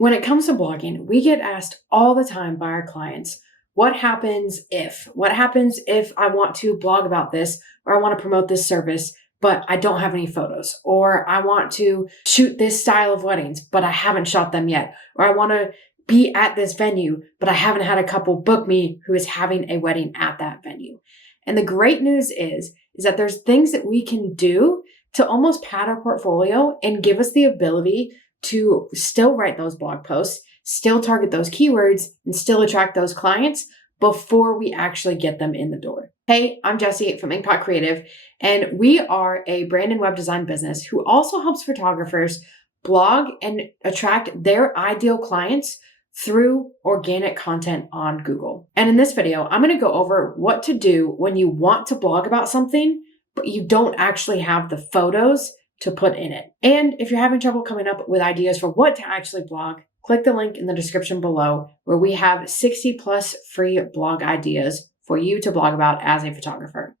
When it comes to blogging, we get asked all the time by our clients, what happens if? What happens if I want to blog about this or I want to promote this service, but I don't have any photos? Or I want to shoot this style of weddings, but I haven't shot them yet. Or I want to be at this venue, but I haven't had a couple book me who is having a wedding at that venue. And the great news is that there's things that we can do to almost pad our portfolio and give us the ability to still write those blog posts, still target those keywords, and still attract those clients before we actually get them in the door. Hey, I'm Jessie from Inkpot Creative, and we are a brand and web design business who also helps photographers blog and attract their ideal clients through organic content on Google. And in this video, I'm going to go over what to do when you want to blog about something, but you don't actually have the photos to put in it. And if you're having trouble coming up with ideas for what to actually blog, click the link in the description below where we have 60 plus free blog ideas for you to blog about as a photographer.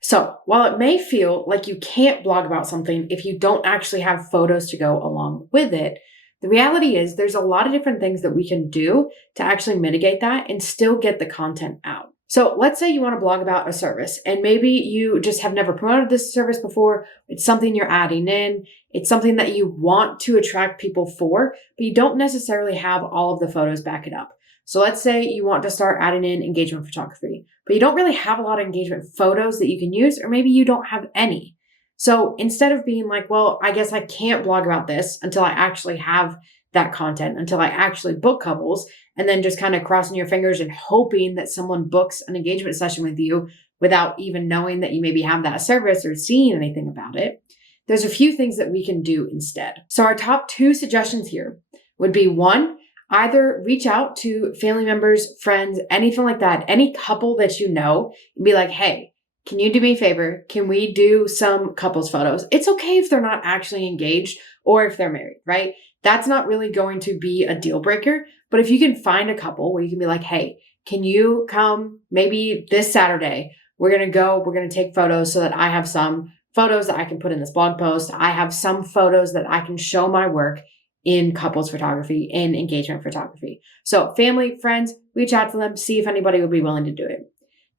So while it may feel like you can't blog about something if you don't actually have photos to go along with it, the reality is there's a lot of different things that we can do to actually mitigate that and still get the content out. So let's say you want to blog about a service and maybe you just have never promoted this service before. It's something you're adding in. It's something that you want to attract people for, but you don't necessarily have all of the photos back it up. So let's say you want to start adding in engagement photography, but you don't really have a lot of engagement photos that you can use, or maybe you don't have any. So instead of being like, well, I guess I can't blog about this until I actually have that content, until I actually book couples, and then just kind of crossing your fingers and hoping that someone books an engagement session with you without even knowing that you maybe have that service or seeing anything about it, there's a few things that we can do instead. So our top 2 suggestions here would be 1, either reach out to family members, friends, anything like that, any couple that you know, and be like, hey, can you do me a favor? Can we do some couples photos? It's okay if they're not actually engaged or if they're married, right? That's not really going to be a deal breaker. But if you can find a couple where you can be like, hey, can you come maybe this Saturday? We're going to take photos so that I have some photos that I can put in this blog post. I have some photos that I can show my work in couples photography, in engagement photography. So family, friends, reach out to them, see if anybody would be willing to do it.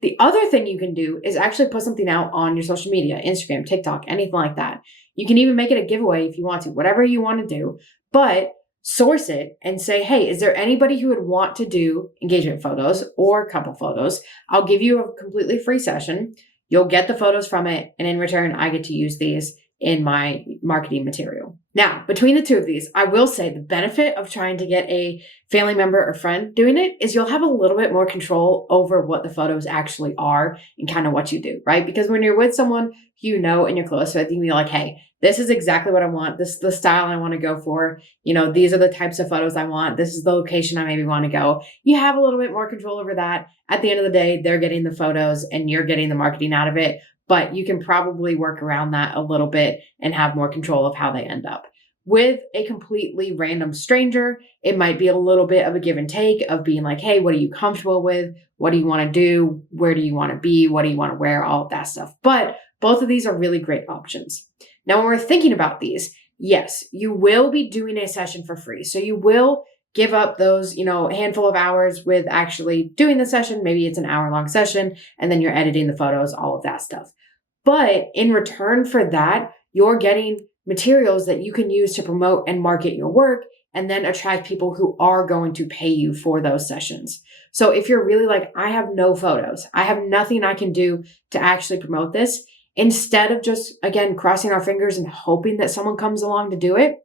The other thing you can do is actually put something out on your social media, Instagram, TikTok, anything like that. You can even make it a giveaway if you want to, whatever you want to do, but source it and say, hey, is there anybody who would want to do engagement photos or couple photos? I'll give you a completely free session. You'll get the photos from it. And in return, I get to use these in my marketing material. Now, between the 2 of these, I will say the benefit of trying to get a family member or friend doing it is you'll have a little bit more control over what the photos actually are and kind of what you do, right? Because when you're with someone you know and you're close with, you can be like, hey, this is exactly what I want. This is the style I want to go for. You know, these are the types of photos I want. This is the location I maybe want to go. You have a little bit more control over that. At the end of the day, they're getting the photos and you're getting the marketing out of it. But you can probably work around that a little bit and have more control of how they end up. With a completely random stranger, it might be a little bit of a give and take of being like, hey, what are you comfortable with? What do you want to do? Where do you want to be? What do you want to wear? All of that stuff. But both of these are really great options. Now, when we're thinking about these, yes, you will be doing a session for free. So you will give up those, handful of hours with actually doing the session. Maybe it's an hour-long session, and then you're editing the photos, all of that stuff. But in return for that, you're getting materials that you can use to promote and market your work and then attract people who are going to pay you for those sessions. So if you're really like, I have no photos, I have nothing I can do to actually promote this, instead of just, again, crossing our fingers and hoping that someone comes along to do it,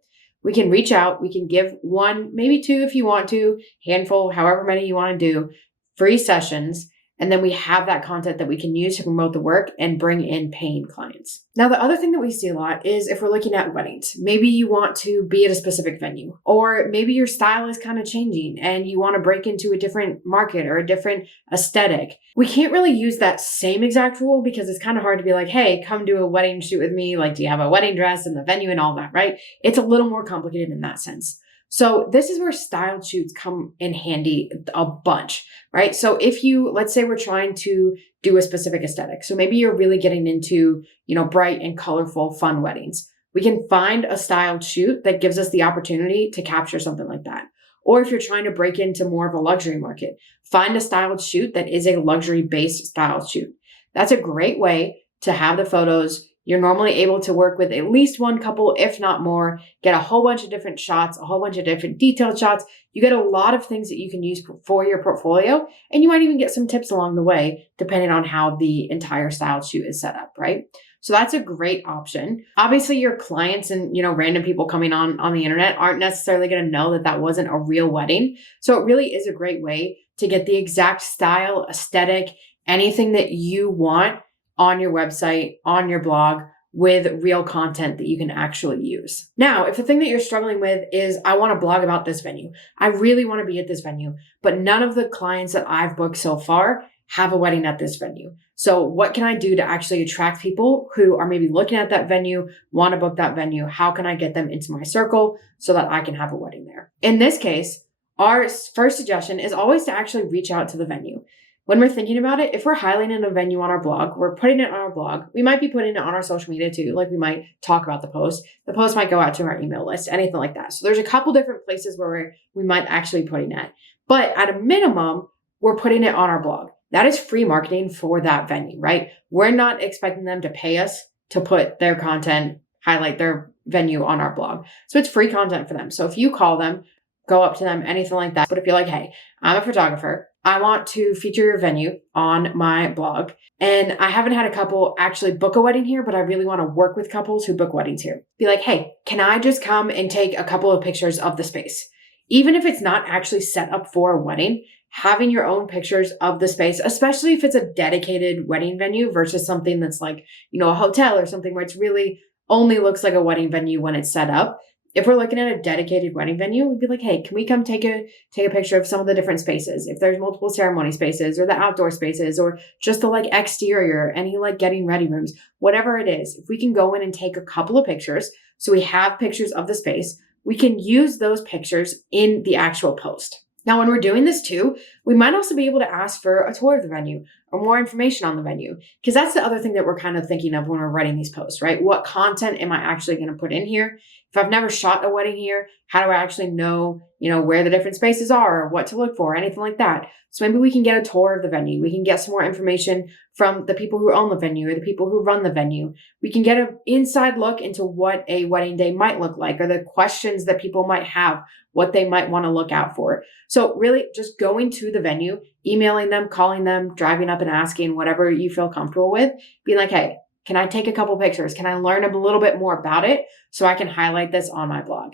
we can reach out. We can give 1, maybe 2 if you want to, handful, however many you want to do, free sessions. And then we have that content that we can use to promote the work and bring in paying clients. Now, the other thing that we see a lot is if we're looking at weddings, maybe you want to be at a specific venue, or maybe your style is kind of changing and you want to break into a different market or a different aesthetic. We can't really use that same exact rule because it's kind of hard to be like, hey, come do a wedding shoot with me. Like, do you have a wedding dress and the venue and all that, right? It's a little more complicated in that sense. So this is where styled shoots come in handy a bunch, right? So if you, let's say we're trying to do a specific aesthetic. So maybe you're really getting into, bright and colorful, fun weddings. We can find a styled shoot that gives us the opportunity to capture something like that. Or if you're trying to break into more of a luxury market, find a styled shoot that is a luxury based styled shoot. That's a great way to have the photos. You're normally able to work with at least one couple, if not more, get a whole bunch of different shots, a whole bunch of different detailed shots. You get a lot of things that you can use for your portfolio, and you might even get some tips along the way, depending on how the entire style shoot is set up, right? So that's a great option. Obviously, your clients and, random people coming on the internet aren't necessarily going to know that that wasn't a real wedding. So it really is a great way to get the exact style, aesthetic, anything that you want on your website, on your blog, with real content that you can actually use. Now, if the thing that you're struggling with is, I want to blog about this venue, I really want to be at this venue, but none of the clients that I've booked so far have a wedding at this venue. So what can I do to actually attract people who are maybe looking at that venue, want to book that venue? How can I get them into my circle so that I can have a wedding there? In this case, our first suggestion is always to actually reach out to the venue. When we're thinking about it, if we're highlighting a venue on our blog, we're putting it on our blog. We might be putting it on our social media too. Like we might talk about the post. The post might go out to our email list, anything like that. So there's a couple different places where we might actually be putting it. But at a minimum, we're putting it on our blog. That is free marketing for that venue, right? We're not expecting them to pay us to put their content, highlight their venue on our blog. So it's free content for them. So if you call them, go up to them, anything like that. But if you're like, hey, I'm a photographer, I want to feature your venue on my blog, and I haven't had a couple actually book a wedding here, but I really want to work with couples who book weddings here. Be like, hey, can I just come and take a couple of pictures of the space? Even if it's not actually set up for a wedding, having your own pictures of the space, especially if it's a dedicated wedding venue versus something that's like, a hotel or something where it's really only looks like a wedding venue when it's set up. If we're looking at a dedicated wedding venue, we'd be like, hey, can we come take a picture of some of the different spaces? If there's multiple ceremony spaces or the outdoor spaces or just the exterior, any getting ready rooms, whatever it is, if we can go in and take a couple of pictures, so we have pictures of the space, we can use those pictures in the actual post. Now, when we're doing this too, we might also be able to ask for a tour of the venue or more information on the venue, because that's the other thing that we're kind of thinking of when we're writing these posts, right? What content am I actually going to put in here? If I've never shot a wedding here, how do I actually know, where the different spaces are or what to look for, anything like that? So maybe we can get a tour of the venue. We can get some more information from the people who own the venue or the people who run the venue. We can get an inside look into what a wedding day might look like or the questions that people might have, what they might want to look out for. So really just going to the venue, emailing them, calling them, driving up and asking whatever you feel comfortable with, being like, hey, can I take a couple pictures? Can I learn a little bit more about it so I can highlight this on my blog?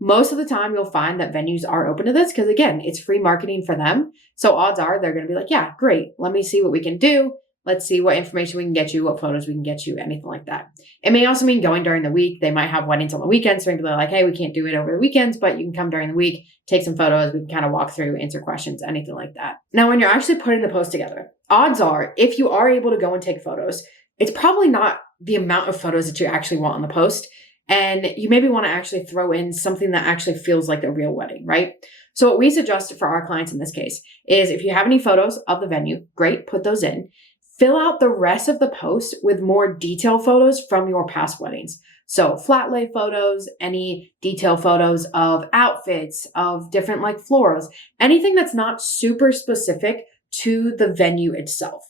Most of the time, you'll find that venues are open to this because, again, it's free marketing for them. So odds are they're going to be like, yeah, great. Let me see what we can do. Let's see what information we can get you, what photos we can get you, anything like that. It may also mean going during the week. They might have weddings on the weekends. So maybe they're like, hey, we can't do it over the weekends, but you can come during the week, take some photos. We can kind of walk through, answer questions, anything like that. Now, when you're actually putting the post together, odds are if you are able to go and take photos, it's probably not the amount of photos that you actually want on the post. And you maybe want to actually throw in something that actually feels like a real wedding, right? So what we suggest for our clients in this case is if you have any photos of the venue, great, put those in. Fill out the rest of the post with more detail photos from your past weddings. So flat lay photos, any detail photos of outfits, of different florals, anything that's not super specific to the venue itself.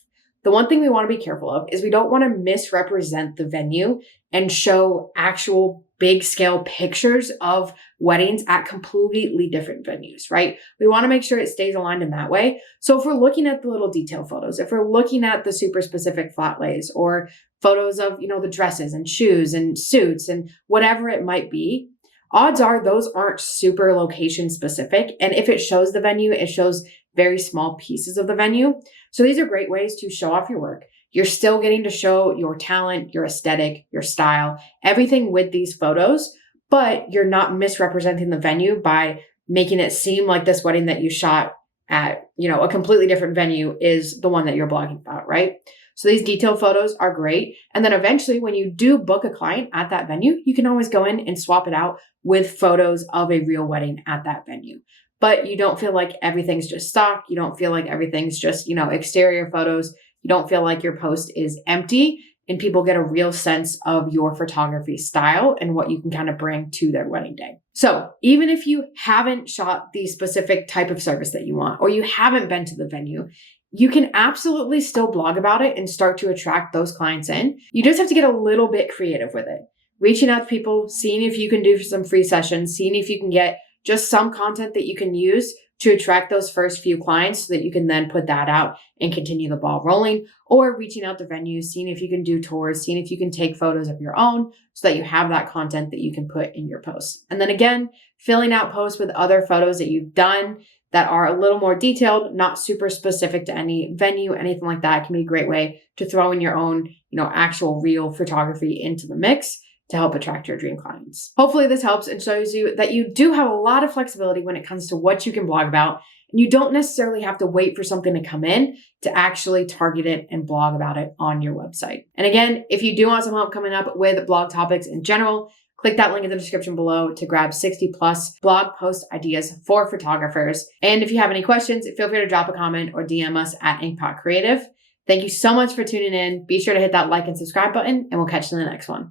The one thing we want to be careful of is we don't want to misrepresent the venue and show actual big scale pictures of weddings at completely different venues, right? We want to make sure it stays aligned in that way. So if we're looking at the little detail photos, if we're looking at the super specific flat lays or photos of, the dresses and shoes and suits and whatever it might be, odds are those aren't super location specific. And if it shows the venue, it shows very small pieces of the venue. So these are great ways to show off your work. You're still getting to show your talent, your aesthetic, your style, everything with these photos, but you're not misrepresenting the venue by making it seem like this wedding that you shot at, a completely different venue is the one that you're blogging about, right? So these detailed photos are great. And then eventually when you do book a client at that venue, you can always go in and swap it out with photos of a real wedding at that venue. But you don't feel like everything's just stock. You don't feel like everything's just, exterior photos. You don't feel like your post is empty, and people get a real sense of your photography style and what you can kind of bring to their wedding day. So even if you haven't shot the specific type of service that you want, or you haven't been to the venue, you can absolutely still blog about it and start to attract those clients in. You just have to get a little bit creative with it. Reaching out to people, seeing if you can do some free sessions, seeing if you can get just some content that you can use to attract those first few clients so that you can then put that out and continue the ball rolling, or reaching out to venues, seeing if you can do tours, seeing if you can take photos of your own so that you have that content that you can put in your posts. And then again, filling out posts with other photos that you've done that are a little more detailed, not super specific to any venue, anything like that can be a great way to throw in your own, actual real photography into the mix to help attract your dream clients. Hopefully this helps and shows you that you do have a lot of flexibility when it comes to what you can blog about. And you don't necessarily have to wait for something to come in to actually target it and blog about it on your website. And again, if you do want some help coming up with blog topics in general, click that link in the description below to grab 60 plus blog post ideas for photographers. And if you have any questions, feel free to drop a comment or DM us at Inkpot Creative. Thank you so much for tuning in. Be sure to hit that like and subscribe button, and we'll catch you in the next one.